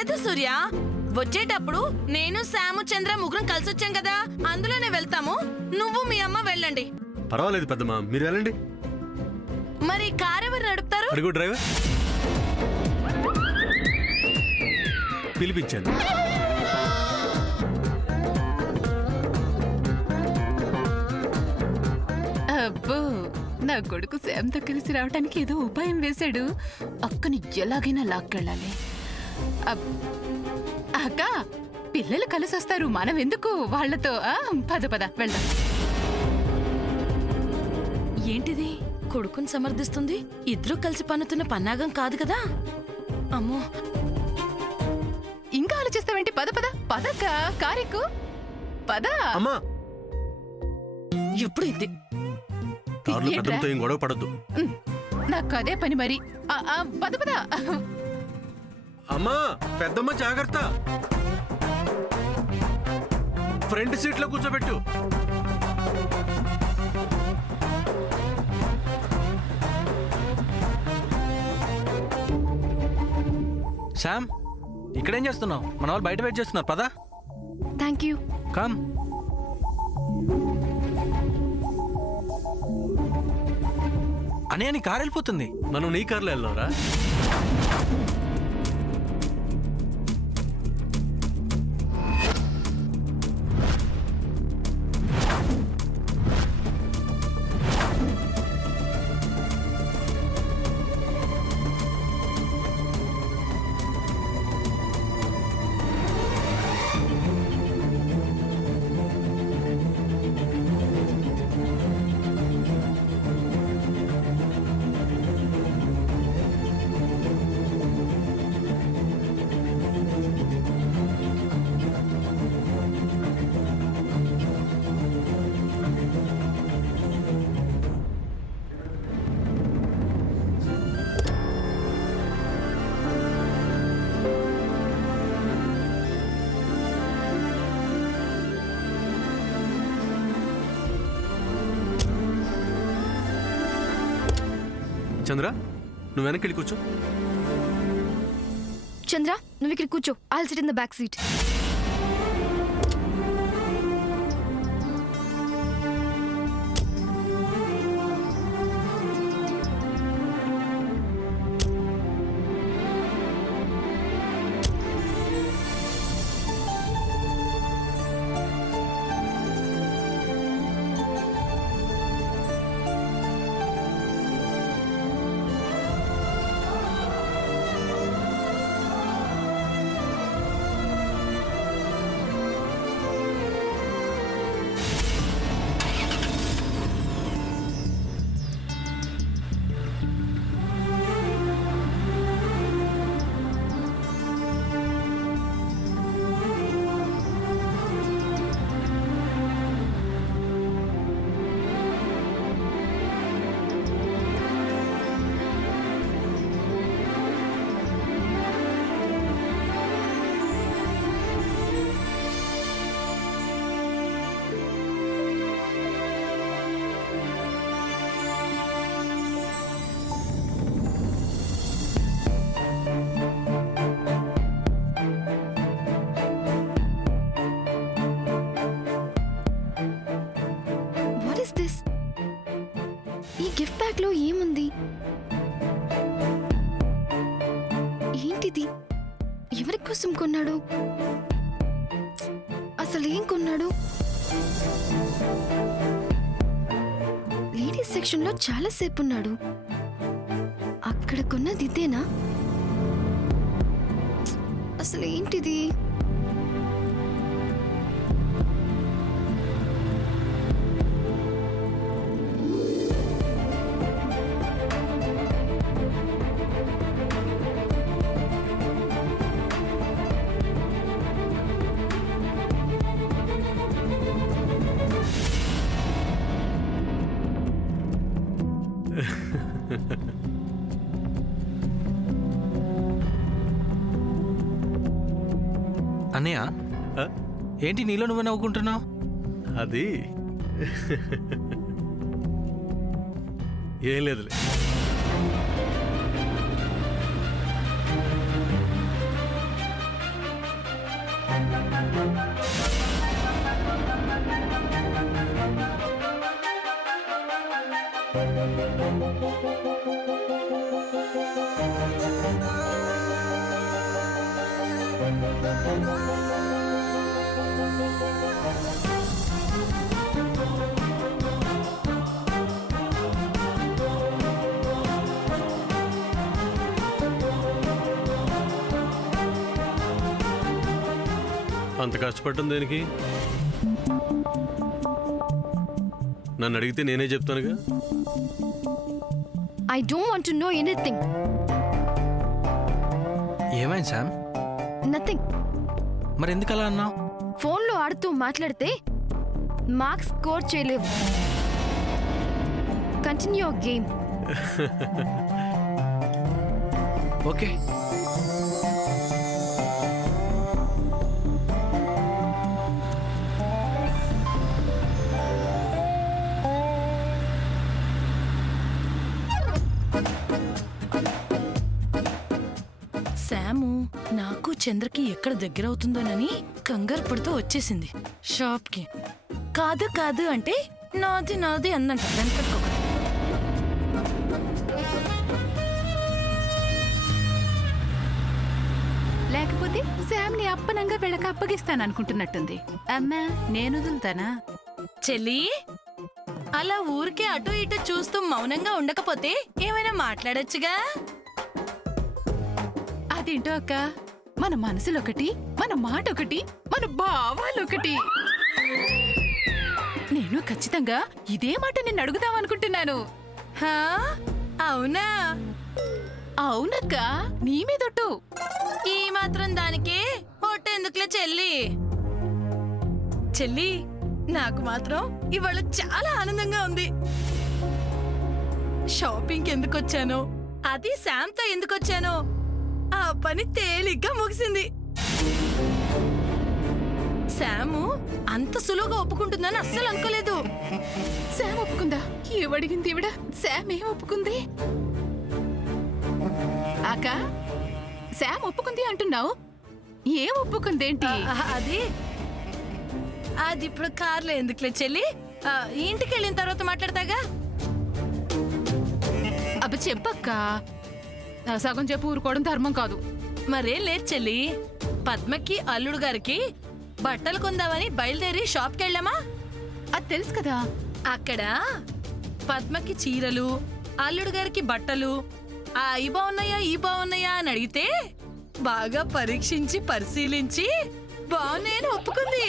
లేదు సూర్య, వచ్చేటప్పుడు నేను శాము చంద్ర ముగ్గురం కలిసి వచ్చాం కదా, అందులోనే వెళ్తాము. నువ్వు మీ అమ్మ వెళ్ళండి. పర్వాలేదు పెద్దమ్మా, మీరు వెళ్ళండి. మరి కారు ఎవరు నడుపుతారు? అడుగు డ్రైవర్. పిలిపించాను. అబ్బో, నా కొడుకు శామ్తో కలిసి రావడానికి ఏదో ఉపాయం వేశాడు. అక్కని ఎలాగైనా లాక్కెళ్ళాలి. అక్క, పిల్లలు కలిసి వస్తారు, మనం ఎందుకు వాళ్ళతో? పద పద వెళ్దాం. ఏంటిది, కొడుకుని సమర్థిస్తుంది? ఇద్దరు కలిసి పన్నుతున్న పన్నాగం కాదు కదా? అమ్మో, ఇంకా ఆలోచిస్తావేంటి? పద పద పదక్క, కారెక్కు పద. అమ్మా, ఎప్పుడు ఇది? కారులో పెద్దమ్మతో ఏం గొడవ పడద్దు. నాకు అదే పని మరి. పద పద. అమ్మా, పెద్దమ్మ జాగ్రత్త. ఫ్రంట్ సీట్ లో కూర్చోబెట్టు. శామ్, ఇక్కడేం చేస్తున్నావు? మన వాళ్ళు బయట వెయిట్ చేస్తున్నారు, పదా. Thank you. కమ్. అన్నయ్య, నీ కారు వెళ్ళిపోతుంది. మనం నీ కార్లో వెళ్దాంరా. చంద్ర, నువ్వు వెనక్కి వెళ్ళి కూర్చో. చంద్ర, నువ్వు ఇక్కడ కూర్చో. I'll SIT in the back seat. ఈ గిఫ్ట్ బ్యాగ్ లో ఏముంది? ఏంటిది? ఎవరి కోసం కొన్నాడు? అసలు ఏం కొన్నాడు? లేడీస్ సెక్షన్ లో చాలా సేపు ఉన్నాడు. అక్కడ కొన్నది ఇదేనా? అసలు ఏంటిది? అన్నయ్య, ఏంటి నీలో నువ్వు నవ్వుకుంటున్నావు? అది ఏం లేదులే. అంత కష్టపడటం దేనికి? నన్ను అడిగితే నేనే చెప్తానుగా. I don't want to know anything. ఏమైంది శామ్? నథింగ్. మరి ఎందుకు అలా అన్నావు? ఫోన్లో ఆడుతూ మాట్లాడితే మార్క్స్ స్కోర్ చేయలేవు. Continue your game. Okay. Sam నాకు చంద్రకి ఎక్కడ దగ్గర అవుతుందోనని కంగారు పడుతూ వచ్చేసింది షాప్కి. కాదు కాదు అంటే నాది నాది అందంట వెనకట్టుకోక. లేకపోతే శామ్ ని అప్పనంగా వీళ్ళకి అప్పగిస్తాను అనుకుంటున్నట్టుంది. అమ్మా నేను వదులుతానా? చెల్లి, అలా ఊరికే అటు ఇటు చూస్తూ మౌనంగా ఉండకపోతే ఏమైనా మాట్లాడొచ్చుగా. అదేంటో అక్క, మన మనసులొకటి, మన మాట ఒకటి, మన భావాలొకటి. నేను ఖచ్చితంగా ఇదే మాట నిన్ను అడుగుదాం అనుకుంటున్నాను. హా? అవునా? అవునక్క, నీ మీదొట్టు. ఈ మాత్రం దానికి ఎందుకులే చెల్లి. చెల్లి, నాకు మాత్రం ఇవాళ చాలా ఆనందంగా ఉంది. షాపింగ్ ఎందుకు వచ్చానో, అది శామ్తో ఎందుకు వచ్చానో ఆ పని తేలిగ్గా ముగిసింది. శాము అంత సులువుగా ఒప్పుకుంటుందని అస్సలు అనుకోలేదు. శామ్ ఒప్పుకుందా? ఏమడిగింది ఈవిడ? శామ్ ఏం ఒప్పుకుంది? అక్క, శామ్ ఒప్పుకుంది అంటున్నావు, ఏం ఒప్పుకుందేంటి? అది ఇప్పుడు కార్లో ఎందుకులే చెల్లి, ఇంటికి వెళ్ళిన తర్వాత మాట్లాడతాగా. అబ్బ చెప్పక్క, సగం చెప్పు ఊరుకోవడం ధర్మం కాదు. మరేం లేదు చెల్లి, పద్మకి అల్లుడు గారికి బట్టలు కొందామని బయలుదేరి షాప్కి వెళ్ళామా. అది తెలుసు కదా. అక్కడ పద్మకి చీరలు, అల్లుడు గారికి బట్టలు ఈ బాగున్నాయా ఈ బాగున్నాయా అని అడిగితే బాగా పరీక్షించి పరిశీలించి బాగున్నాయని ఒప్పుకుంది.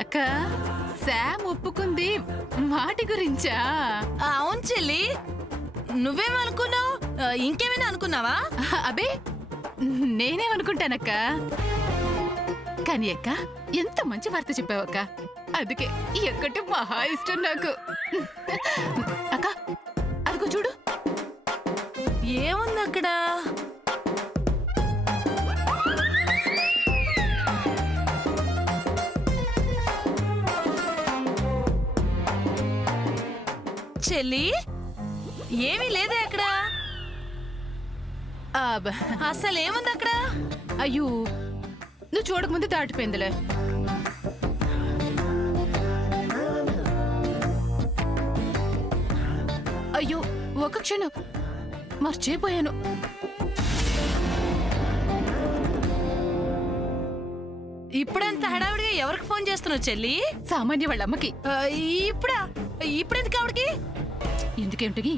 అక్క, శామ్ ఒప్పుకుంది వాటి గురించా? అవును చెల్లి, నువ్వేమనుకున్నావు? ఇంకేమైనా అనుకున్నావా? అబే, నేనేమనుకుంటానక్క. కానీ అక్క, ఎంత మంచి వార్త చెప్పావక్క. అందుకే ఎక్కటి మహా ఇష్టం నాకు. అక్క, అదిగో చూడు. ఏముంది అక్కడ? చెల్లి, ఏమీ లేదే అక్కడ. అసలు ఏముంది అక్కడ? అయ్యో, నువ్వు చూడకముందే దాటిపోయిందిలే. అయ్యో, ఒక క్షణం మర్చిపోయాను. ఇప్పుడెంత హడావుడిగా ఎవరికి ఫోన్ చేస్తున్నావు చెల్లి? సామాన్య వాళ్ళ అమ్మకి. ఇప్పుడెందుకు ఆవిడకి? ఎందుకేమిటి?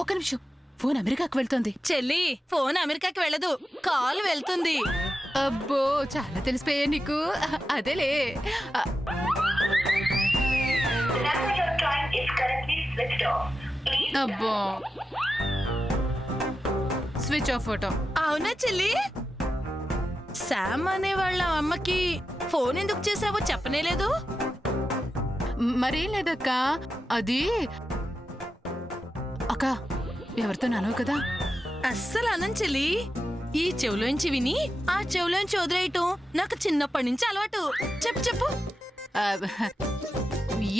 ఒక నిమిషం, ఫోన్ అమెరికాకు వెళ్తోంది. చెల్లి, ఫోన్ అమెరికాకి వెళ్ళదు, కాల్ వెళ్తుంది. అబ్బో, చాలా తెలిసిపోయా నీకు. అదేలే. అబ్బో, స్విచ్ ఆఫ్ ఫోటో. అవునా చెల్లి? శామ్ అనే వాళ్ళ అమ్మకి ఫోన్ ఎందుకు చేసావో చెప్పనేలేదు. మరేం లేదక్క, అది అక్క ఎవరితో అనవు కదా. అస్సలు అనం చెల్లి. ఈ చెవులోంచి విని ఆ చెవులోంచి వదిలేయటం నాకు చిన్నప్పటి నుంచి అలవాటు. చెప్పు చెప్పు.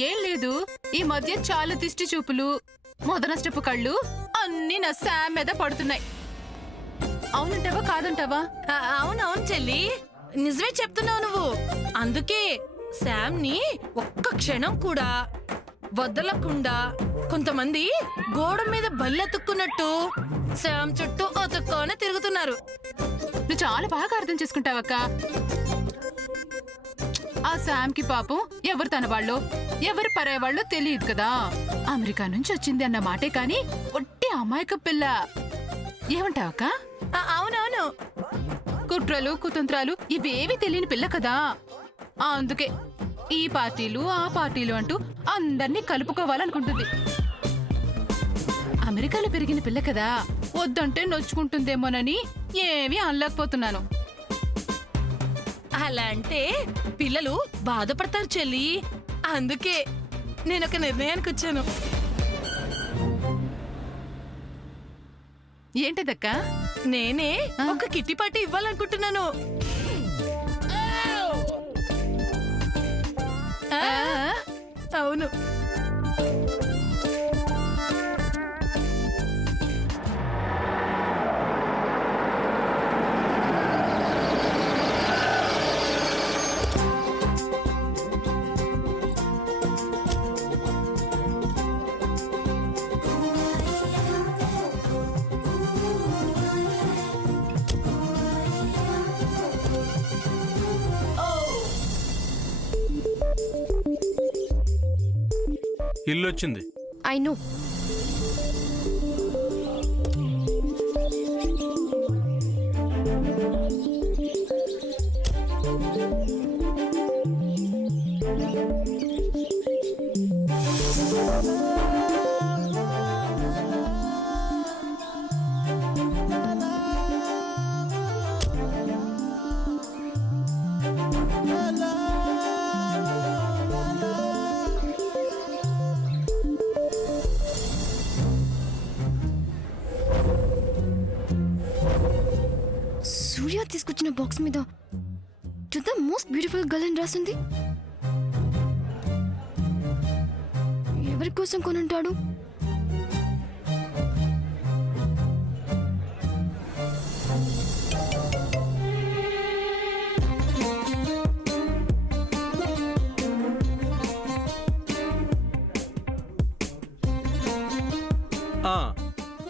ఏం లేదు, ఈ మధ్య చాలా దిష్టి చూపులు, మొదనష్టపు కళ్ళు అన్ని నా శామ్ మీద పడుతున్నాయి. అవునంటావా కాదంటావా? అవునవును చెల్లి, నిజమే చెప్తున్నావు నువ్వు. అందుకే శామ్ ని ఒక్క క్షణం కూడా వదలకుండా కొంతమంది గోడ మీద బల్లెత్తుక్కున్నట్టు శామ్ చుట్టూ అతుక్కొని తిరుగుతున్నారు. నువ్వు చాలా బాగా అర్థం చేసుకుంటావక్క. ఆ శామ్ కి పాపం ఎవరు తన వాళ్ళో ఎవరు పరాయి వాళ్ళో తెలియదు కదా. అమెరికా నుంచి వచ్చింది అన్న మాటే కాని ఒట్టి అమాయక పిల్ల. ఏమంటావక్క? అవునవును. కుట్రలు కుతంత్రాలు ఇవేవి తెలియని పిల్ల కదా. అందుకే ఈ పార్టీలు ఆ పార్టీలు అంటూ అందర్నీ కలుపుకోవాలనుకుంటుంది. అమెరికాలో పెరిగిన పిల్ల కదా, వద్దంటే నొచ్చుకుంటుందేమోనని ఏమీ అనలేకపోతున్నాను. అలా అంటే పిల్లలు బాధపడతారు చెల్లి. అందుకే నేను ఒక నిర్ణయానికి వచ్చాను. ఏంటదక్క? నేనే ఒక కిట్టి పార్టీ ఇవ్వాలనుకుంటున్నాను. అవును. ఇల్లు వచ్చింది. I know. సూర్య తీసుకొచ్చిన బాక్స్ మీద to the most beautiful girl అని రాసింది. ఎవరి కోసం కొనుంటాడు?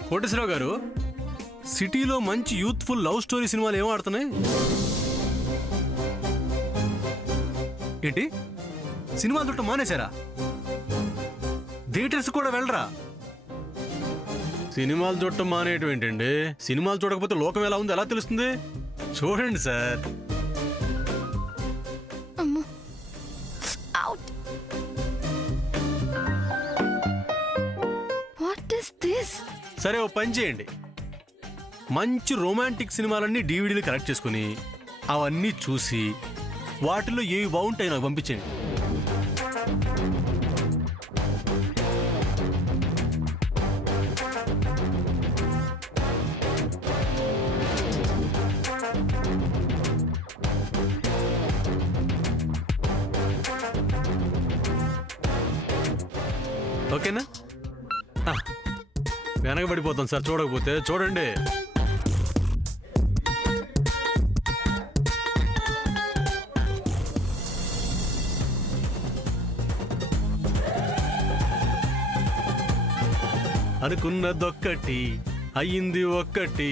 కోటేశ్వరరావు గారు, సిటీలో మంచి యూత్ఫుల్ లవ్ స్టోరీ సినిమాలు ఏం ఆడుతున్నాయి? ఏంటి, సినిమాలు చూడటం మానేశారా? థియేటర్స్ కూడా వెళ్ళరా? సినిమాలు చూడటం మానేయటం ఏంటండి? సినిమాలు చూడకపోతే లోకం ఎలా ఉందో ఎలా తెలుస్తుంది? చూడండి సార్. సరే, ఓ పని చేయండి. మంచి రొమాంటిక్ సినిమాలన్నీ డివిడీలు కలెక్ట్ చేసుకుని అవన్నీ చూసి వాటిలో ఏవి బాగుంటాయి నాకు పంపించండి. ఓకేనా? వెనకబడిపోతాం సార్ చూడకపోతే. చూడండి. అనుకున్నదొక్కటి అయ్యింది ఒక్కటి,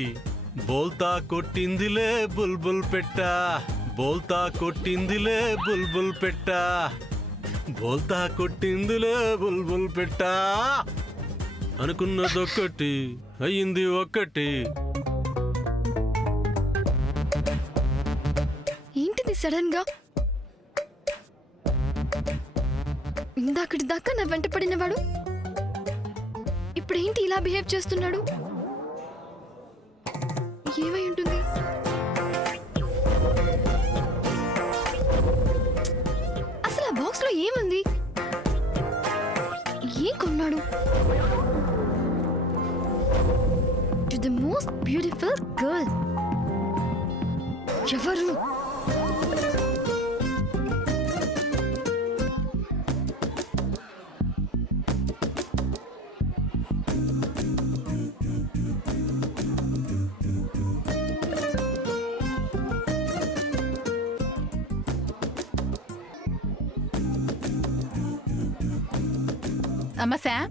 బోల్తా కొట్టిందిలే బుల్బుల్ పెట్ట, బోల్తా కొట్టిందిలే బుల్బుల్ పెట్ట, బోల్తా కొట్టిందిలే బుల్బుల్ పెట్ట. అనుకున్నదొక్కటి అయ్యింది ఒక్కటి. ఏంటిది సడన్ గా? ఇందాకటి దాకా నా వెంట పడినవాడు ఇప్పుడేంటి ఇలా బిహేవ్ చేస్తున్నాడు? ఏమై ఉంటుంది? అసలు ఆ బాక్స్ లో ఏముంది? ఏం కొన్నాడు? To the most beautiful girl. ఎవరు? అమ్మ శామ్,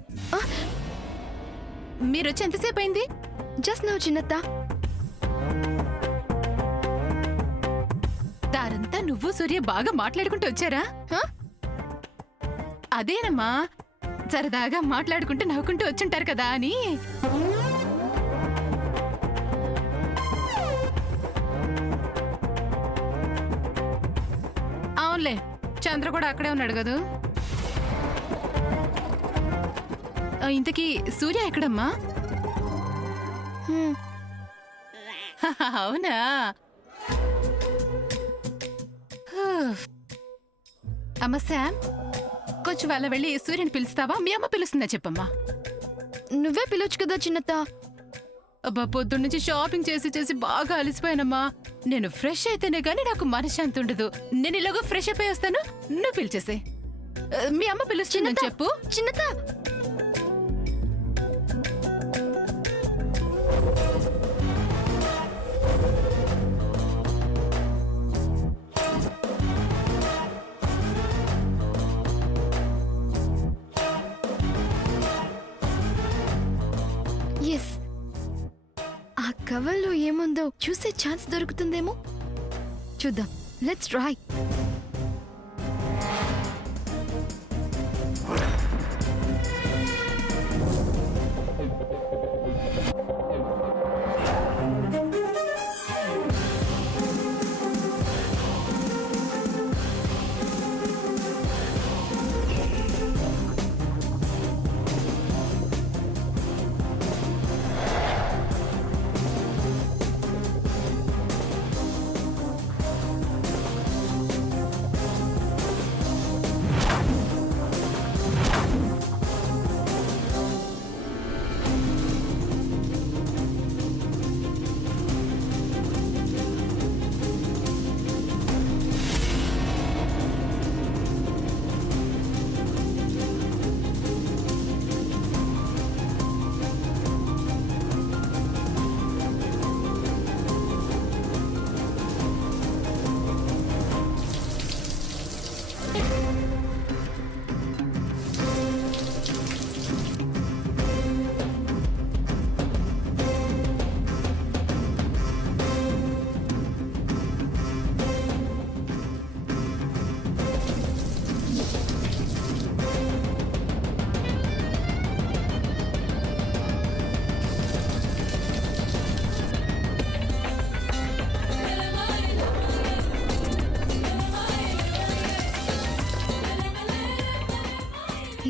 మీరొచ్చి ఎంతసేపు అయింది? జస్ట్ నో చిన్నత్త. దారంతా నువ్వు సూర్య బాగా మాట్లాడుకుంటూ వచ్చారా? హ? అదేనమ్మా, సరదాగా మాట్లాడుకుంటూ నవ్వుకుంటూ వచ్చుంటారు కదా అని. అవునులే, చంద్ర కూడా అక్కడే ఉన్నాడు కదా. ఇంతకీ సూర్య ఎక్కడమ్మా? హ్మ్. అవునా? అమ్మ శామ్, కొంచెం వాళ్ళ వెళ్ళి సూర్యని పిలుస్తావా? మీ అమ్మ పిలుస్తుందా చెప్పమ్మా. నువ్వే పిలవచ్చు కదా చిన్నత్త. అబ్బా, పొద్దున్న నుంచి షాపింగ్ చేసి చేసి బాగా అలసిపోయానమ్మా. నేను ఫ్రెష్ అయితేనే గానీ నాకు మనశ్శాంతి ఉండదు. నేను ఇలాగో ఫ్రెష్ అయిపోయి వస్తాను, నువ్వు పిలిచేసే. మీ అమ్మ పిలుస్తుందని చెప్పు. చిన్నత్త, ఎస్, ఆ కవర్లో ఏముందో చూసే ఛాన్స్ దొరుకుతుందేమో. చూద్దాం, let's try.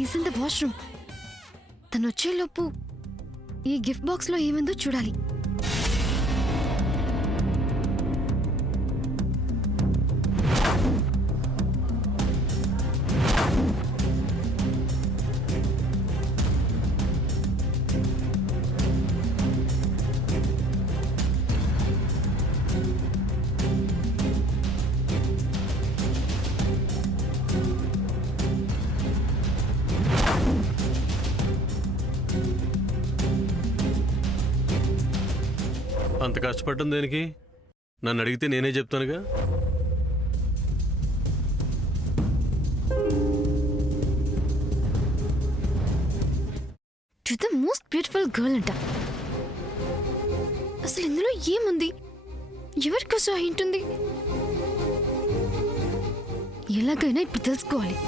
Is in the washroom. తను వచ్చేలోపు ఈ గిఫ్ట్ బాక్స్ లో ఏముందో చూడాలి. అంత కష్టపడటం దేనికి? నన్ను అడిగితే నేనే చెప్తానుగా. To the most beautiful girl అంట. అసలు ఇందులో ఏముంది? ఎవరికోసం అయింటుంది? ఎలాగైనా ఇప్పుడు తెలుసుకోవాలి.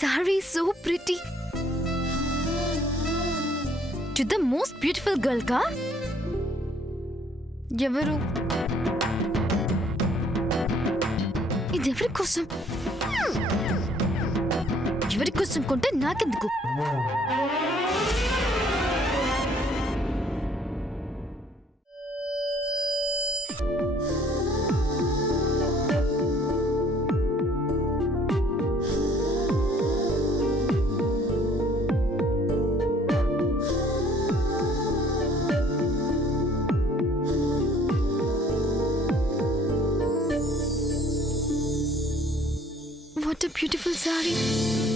Saree is so pretty. To the most beautiful girl ka? ఎవరు? ఇది ఎవరి కోసం? ఎవరి కోసం కొంటే నాకెందుకు? What a beautiful saree.